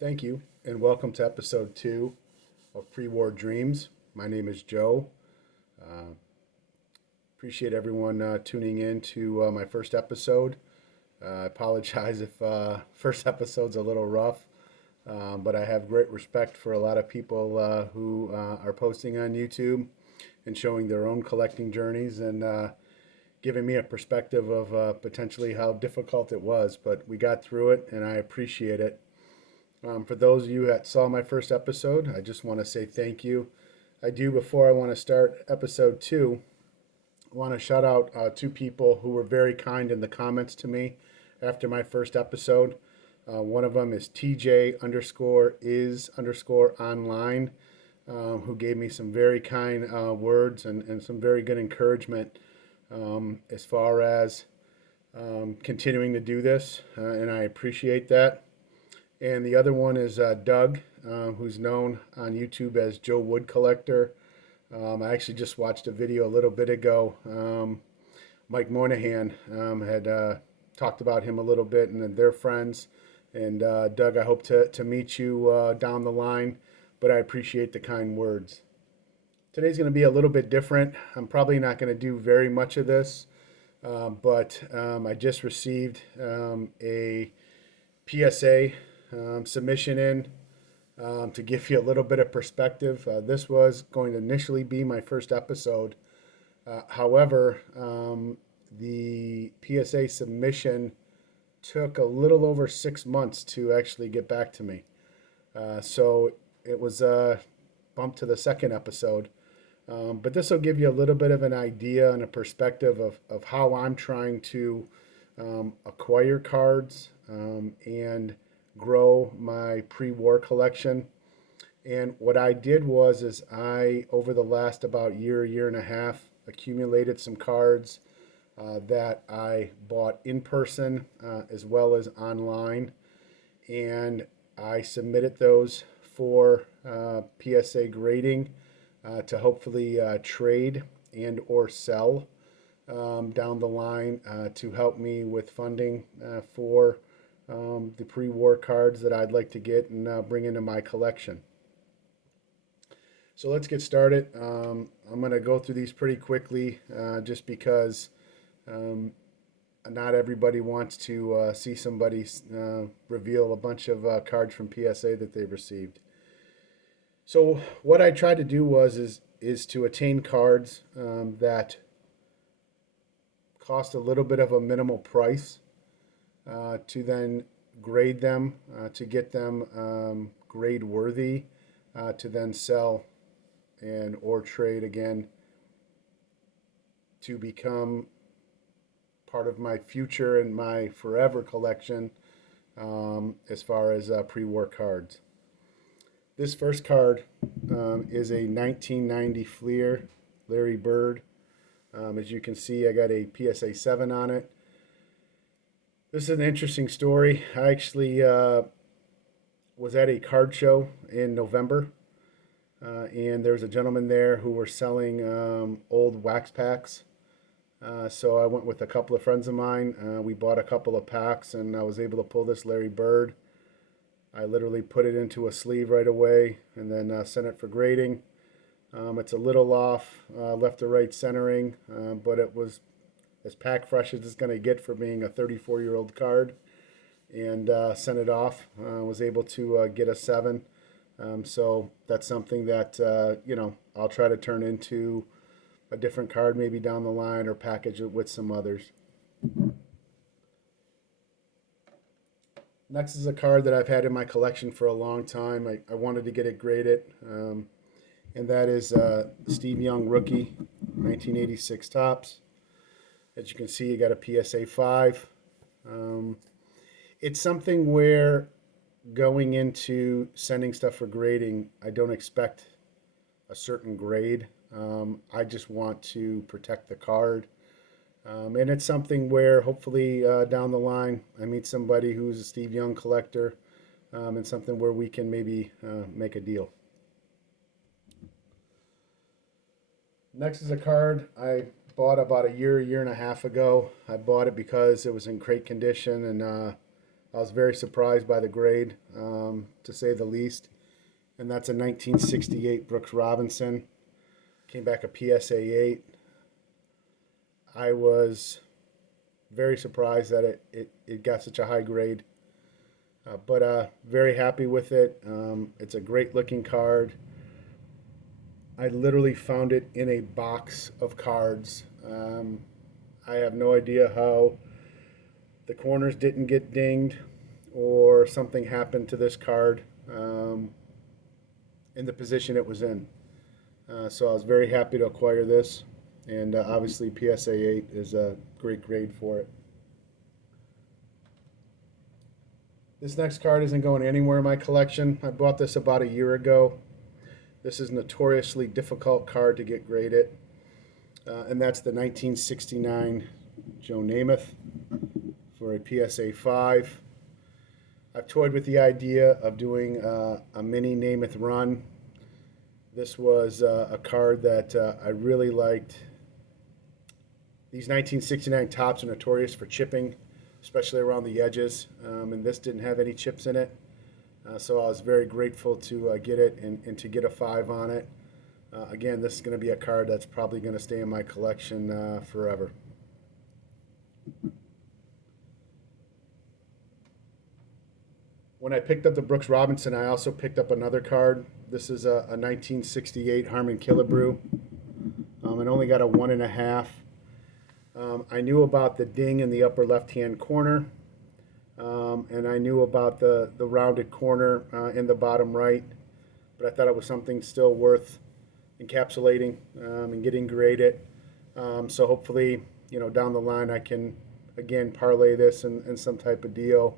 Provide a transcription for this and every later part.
Thank you, and welcome to episode 2 of Pre-War Dreams. My name is Joe. Uh, Appreciate everyone tuning in to my first episode. I apologize if first episode's a little rough, but I have great respect for a lot of people who are posting on YouTube and showing their own collecting journeys and giving me a perspective of potentially how difficult it was. But we got through it, and I appreciate it. For those of you that saw my first episode, I just want to say thank you. Before I want to start episode 2, I want to shout out two people who were very kind in the comments to me after my first episode. One of them is TJ underscore is underscore online, who gave me some very kind words and some very good encouragement as far as continuing to do this, and I appreciate that. And the other one is Doug, who's known on YouTube as Joe Wood Collector. I actually just watched a video a little bit ago. Mike Moynihan had talked about him a little bit, and they're friends. And Doug, I hope to meet you down the line, but I appreciate the kind words. Today's going to be a little bit different. I'm probably not going to do very much of this, but I just received a PSA submission in to give you a little bit of perspective. This was going to initially be my first episode. However, the PSA submission took a little over 6 months to actually get back to me. So it was bumped to the second episode. But this will give you a little bit of an idea and a perspective of how I'm trying to acquire cards and grow my pre-war collection. And what I did was I, over the last about year and a half, accumulated some cards that I bought in person as well as online. And I submitted those for PSA grading to hopefully trade and or sell down the line to help me with funding for the pre-war cards that I'd like to get and bring into my collection. So let's get started. I'm going to go through these pretty quickly just because not everybody wants to see somebody reveal a bunch of cards from PSA that they've received. So what I tried to do is to attain cards that cost a little bit of a minimal price, to then grade them, to get them grade worthy, to then sell and or trade again to become part of my future and my forever collection as far as pre-war cards. This first card is a 1990 Fleer Larry Bird. As you can see, I got a PSA 7 on it. This is an interesting story. I actually was at a card show in November, and there was a gentleman there who were selling old wax packs. So I went with a couple of friends of mine. We bought a couple of packs, and I was able to pull this Larry Bird. I literally put it into a sleeve right away and then sent it for grading. It's a little off left to right centering, but it was as pack fresh as it's going to get for being a 34-year-old card, and sent it off. Was able to get a 7. So that's something that I'll try to turn into a different card maybe down the line or package it with some others. Next is a card that I've had in my collection for a long time. I wanted to get it graded, and that is Steve Young Rookie, 1986 Topps. As you can see, you got a PSA 5. It's something where going into sending stuff for grading, I don't expect a certain grade. I just want to protect the card. And it's something where hopefully down the line I meet somebody who's a Steve Young collector, and something where we can maybe make a deal. Next is a card I bought about a year and a half ago. I bought it because it was in great condition, and I was very surprised by the grade, to say the least. And that's a 1968 Brooks Robinson. Came back a PSA 8. I was very surprised that it got such a high grade, but very happy with it. It's a great looking card. I literally found it in a box of cards. I have no idea how the corners didn't get dinged or something happened to this card in the position it was in. So I was very happy to acquire this, and obviously PSA 8 is a great grade for it. This next card isn't going anywhere in my collection. I bought this about a year ago. This is a notoriously difficult card to get graded, and that's the 1969 Joe Namath for a PSA 5. I've toyed with the idea of doing a mini Namath run. This was a card that I really liked. These 1969 tops are notorious for chipping, especially around the edges, and this didn't have any chips in it. So I was very grateful to get it and to get a 5 on it. Again, this is going to be a card that's probably going to stay in my collection forever. When I picked up the Brooks Robinson, I also picked up another card. This is a 1968 Harmon Killebrew. It only got a 1.5. I knew about the ding in the upper left-hand corner, and I knew about the rounded corner in the bottom right, but I thought it was something still worth encapsulating and getting graded. So hopefully, down the line I can, again, parlay this in some type of deal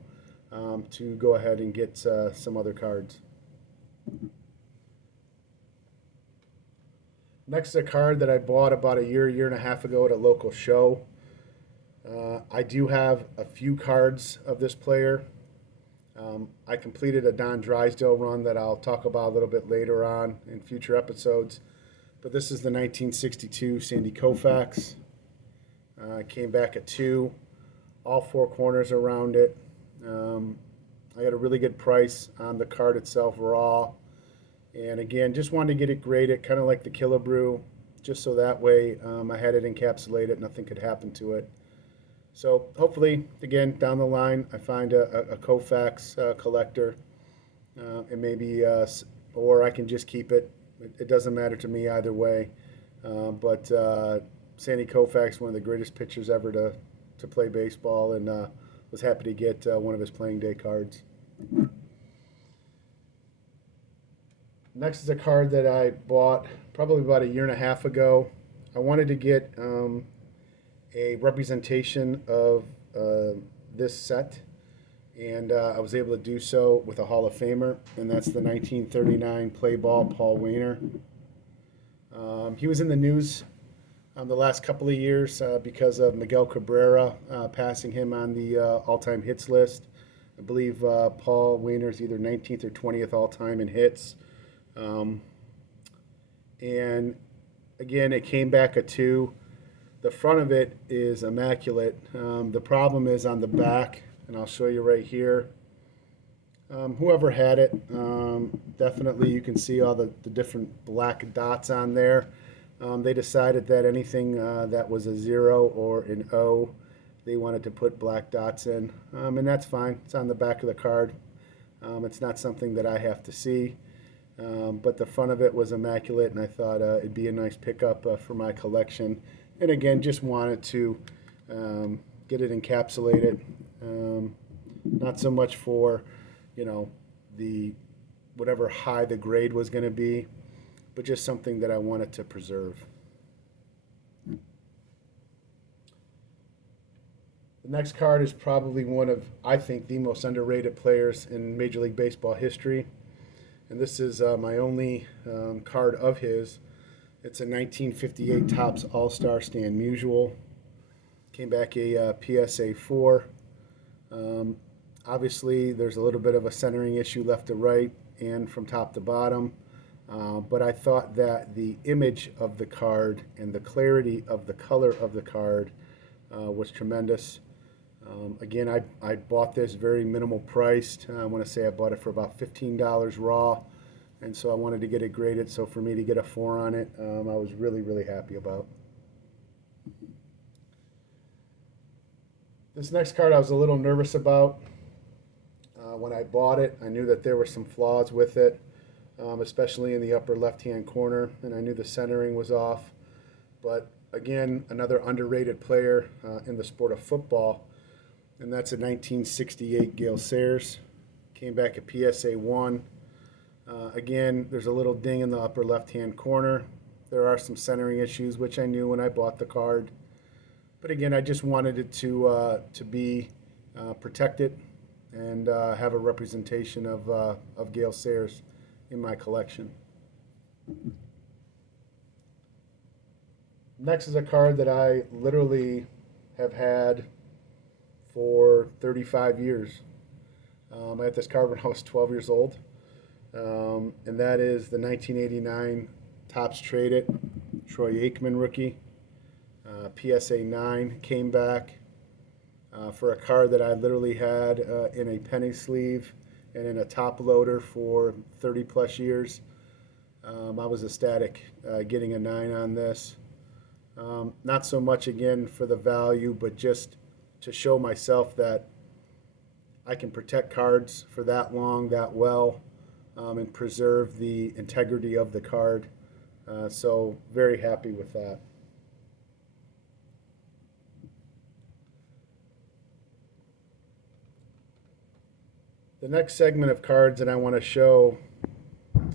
to go ahead and get some other cards. Next is a card that I bought about a year and a half ago at a local show. I do have a few cards of this player. I completed a Don Drysdale run that I'll talk about a little bit later on in future episodes. But this is the 1962 Sandy Koufax. Came back at 2, all 4 corners around it. I got a really good price on the card itself raw. And again, just wanted to get it graded, kind of like the Killebrew, just so that way I had it encapsulated, nothing could happen to it. So hopefully, again, down the line, I find a Koufax collector, and maybe, or I can just keep it. It doesn't matter to me either way. But Sandy Koufax, one of the greatest pitchers ever to play baseball, and was happy to get one of his playing day cards. Next is a card that I bought probably about a year and a half ago. I wanted to get a representation of this set, and I was able to do so with a Hall of Famer, and that's the 1939 play ball Paul Waner. He was in the news the last couple of years because of Miguel Cabrera passing him on the all-time hits list. I believe Paul Waner is either 19th or 20th all-time in hits. And again, it came back a 2. The front of it is immaculate. The problem is on the back, and I'll show you right here. Whoever had it, definitely you can see all the different black dots on there. They decided that anything that was a 0 or an O, they wanted to put black dots in, and that's fine. It's on the back of the card. It's not something that I have to see. But the front of it was immaculate, and I thought it'd be a nice pickup for my collection. And again, just wanted to get it encapsulated. Not so much for, the whatever high the grade was going to be, but just something that I wanted to preserve. The next card is probably one of, I think, the most underrated players in Major League Baseball history. And this is my only card of his. It's a 1958 Topps All-Star Stan Musial. Came back a PSA 4. Obviously, there's a little bit of a centering issue left to right and from top to bottom. But I thought that the image of the card and the clarity of the color of the card was tremendous. Again, I bought this very minimal priced. I want to say I bought it for about $15 raw, and so I wanted to get it graded. So for me to get a 4 on it, I was really, really happy about. This next card I was a little nervous about. When I bought it, I knew that there were some flaws with it, especially in the upper left-hand corner, and I knew the centering was off. But again, another underrated player in the sport of football, and that's a 1968 Gale Sayers. Came back at PSA 1. Again, there's a little ding in the upper left-hand corner. There are some centering issues, which I knew when I bought the card. But again, I just wanted it to be protected and have a representation of Gale Sayers in my collection. Next is a card that I literally have had for 35 years. I had this card when I was 12 years old, and that is the 1989 Topps Traded Troy Aikman rookie. PSA 9 came back for a card that I literally had in a penny sleeve and in a top loader for 30 plus years. I was ecstatic getting a 9 on this. Not so much again for the value, but just to show myself that I can protect cards for that long, that well, and preserve the integrity of the card. So very happy with that. The next segment of cards that I want to show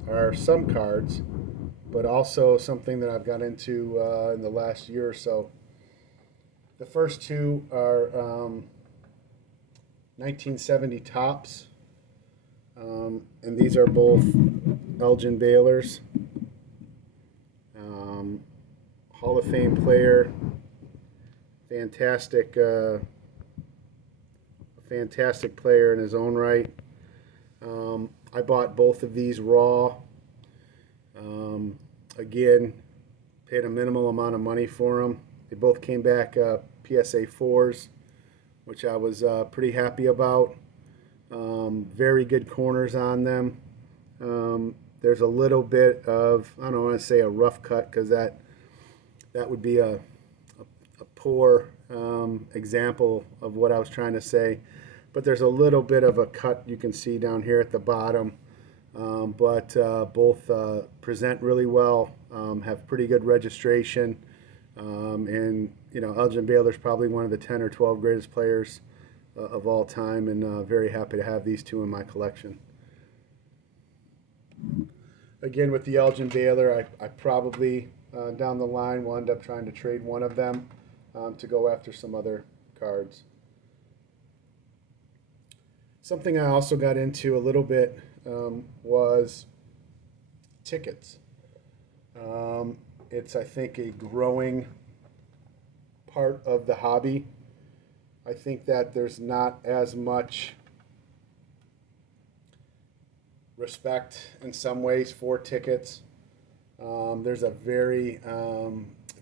are some cards, but also something that I've got into in the last year or so. The first two are 1970 Topps, and these are both Elgin Baylor's. Hall of Fame player, fantastic player in his own right. I bought both of these raw. Again, paid a minimal amount of money for them. They both came back PSA 4s, which I was pretty happy about. Very good corners on them. There's a little bit of, I don't want to say a rough cut, because that would be a poor example of what I was trying to say. But there's a little bit of a cut you can see down here at the bottom. But both present really well, have pretty good registration. And, Elgin Baylor's probably one of the 10 or 12 greatest players of all time, and very happy to have these two in my collection. Again, with the Elgin Baylor, I probably down the line will end up trying to trade one of them to go after some other cards. Something I also got into a little bit was tickets. It's, I think, a growing part of the hobby. I think that there's not as much respect in some ways for tickets. There's a very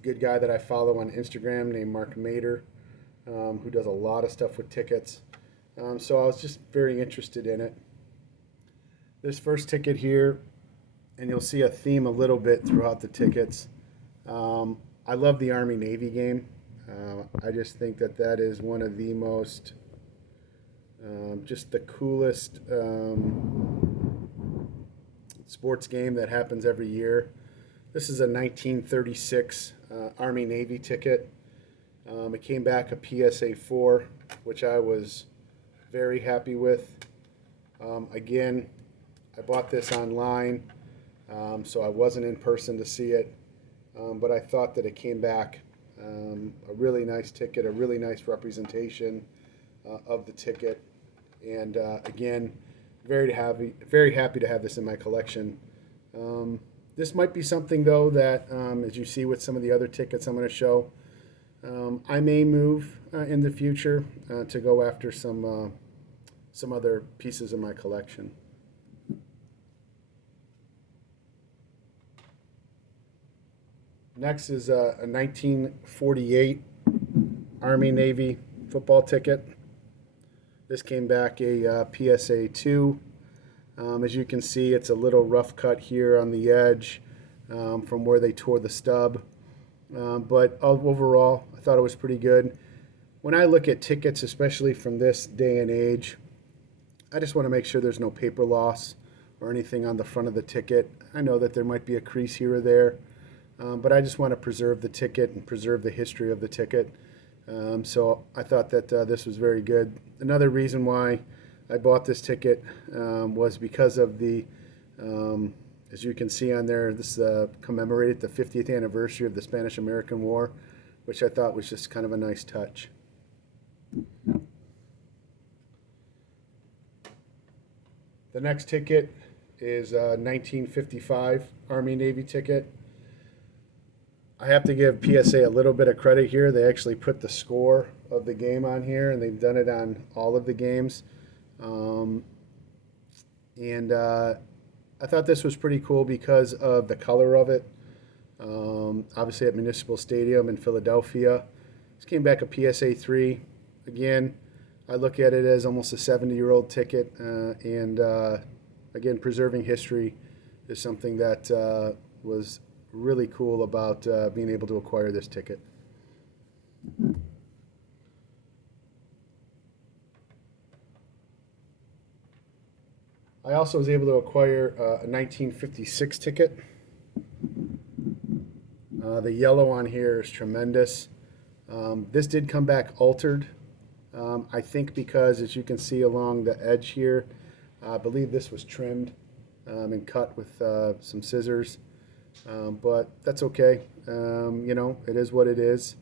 good guy that I follow on Instagram named Mark Mader, who does a lot of stuff with tickets. So I was just very interested in it. This first ticket here, and you'll see a theme a little bit throughout the tickets. I love the Army-Navy game. I just think that is one of the most, just the coolest sports game that happens every year. This is a 1936 Army-Navy ticket. It came back a PSA 4, which I was very happy with. Again, I bought this online, so I wasn't in person to see it, but I thought that it came back a really nice ticket, a really nice representation of the ticket, and again, very happy to have this in my collection. This might be something, though, that as you see with some of the other tickets I'm going to show, I may move in the future to go after some other pieces of my collection. Next is a 1948 Army-Navy football ticket. This came back a PSA 2. As you can see, it's a little rough cut here on the edge from where they tore the stub. But overall, I thought it was pretty good. When I look at tickets, especially from this day and age, I just want to make sure there's no paper loss or anything on the front of the ticket. I know that there might be a crease here or there, but I just want to preserve the ticket and preserve the history of the ticket. So I thought that this was very good. Another reason why I bought this ticket was because of the, as you can see on there, this commemorated the 50th anniversary of the Spanish-American War, which I thought was just kind of a nice touch. The next ticket is a 1955 Army-Navy ticket. I have to give PSA a little bit of credit here. They actually put the score of the game on here, and they've done it on all of the games. I thought this was pretty cool because of the color of it. Obviously at Municipal Stadium in Philadelphia. This came back a PSA 3. Again, I look at it as almost a 70-year-old ticket, again, preserving history is something that was really cool about being able to acquire this ticket. I also was able to acquire a 1956 ticket. The yellow on here is tremendous. This did come back altered. I think because, as you can see along the edge here, I believe this was trimmed and cut with some scissors. But that's okay. You know, it is what it is.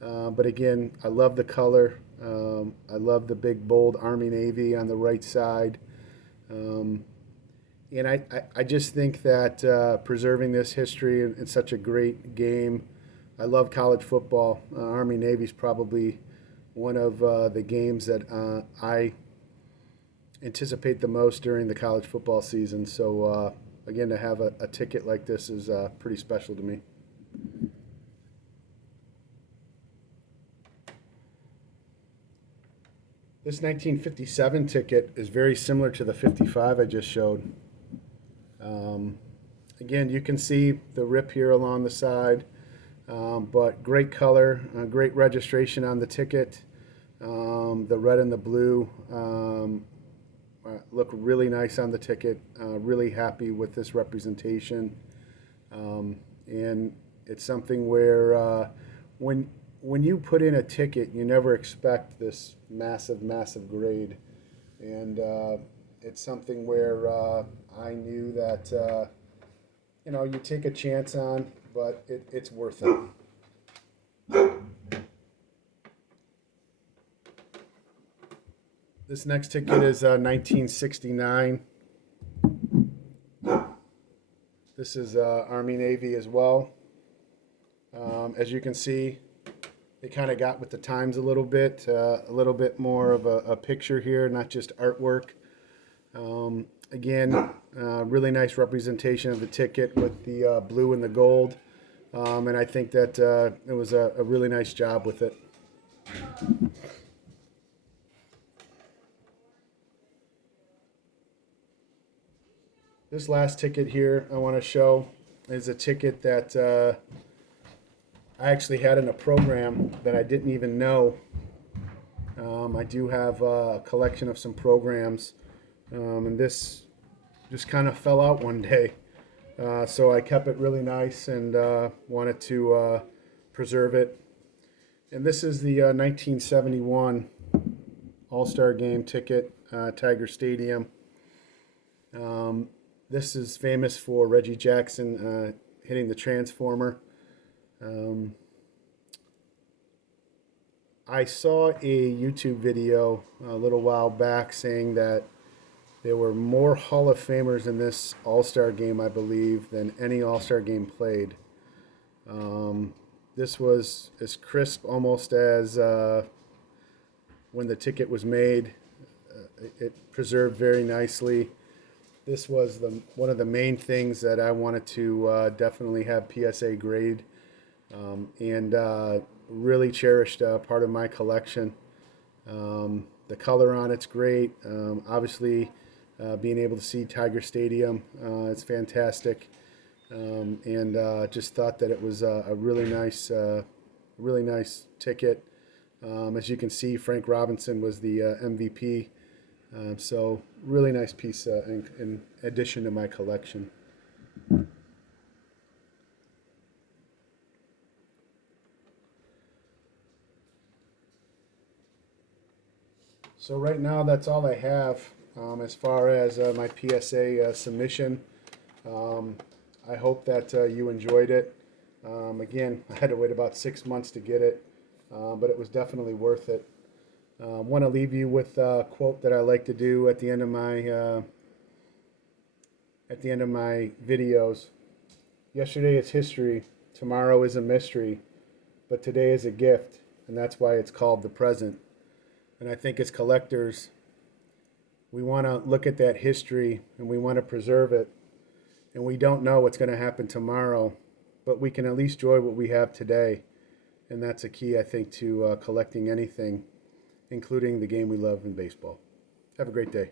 But again, I love the color. I love the big, bold Army-Navy on the right side. And I just think that preserving this history in such a great game. I love college football. Army-Navy is probably one of the games that I anticipate the most during the college football season. So again, to have a ticket like this is pretty special to me. This 1957 ticket is very similar to the 55 I just showed. Again, you can see the rip here along the side, but great color, great registration on the ticket. The red and the blue look really nice on the ticket. Really happy with this representation. And it's something where when you put in a ticket, you never expect this massive, massive grade. And it's something where I knew that, you know, you take a chance on, but it's worth it. This next ticket is 1969. This is Army-Navy as well. As you can see, they kind of got with the times a little bit more of a picture here, not just artwork. Again, really nice representation of the ticket with the blue and the gold. And I think that it was a really nice job with it. This last ticket here I want to show is a ticket that I actually had in a program that I didn't even know. I do have a collection of some programs, and this just kind of fell out one day. So I kept it really nice and wanted to preserve it. And this is the 1971 All-Star Game ticket, Tiger Stadium. This is famous for Reggie Jackson hitting the transformer. I saw a YouTube video a little while back saying that there were more Hall of Famers in this All-Star Game, I believe, than any All-Star Game played. This was as crisp almost as when the ticket was made. It preserved very nicely. This was one of the main things that I wanted to definitely have PSA grade, and really cherished part of my collection. The color on it's great. Obviously, being able to see Tiger Stadium, it's fantastic. And just thought that it was a really nice ticket. As you can see, Frank Robinson was the MVP. So really nice piece in addition to my collection. So right now, that's all I have as far as my PSA submission. Um, I hope that you enjoyed it. Again, I had to wait about 6 months to get it, but it was definitely worth it. Want to leave you with a quote that I like to do at the end of my videos. Yesterday is history, tomorrow is a mystery, but today is a gift, and that's why it's called the present. And I think as collectors, we want to look at that history and we want to preserve it. And we don't know what's going to happen tomorrow, but we can at least enjoy what we have today. And that's a key, I think, to collecting anything, including the game we love in baseball. Have a great day.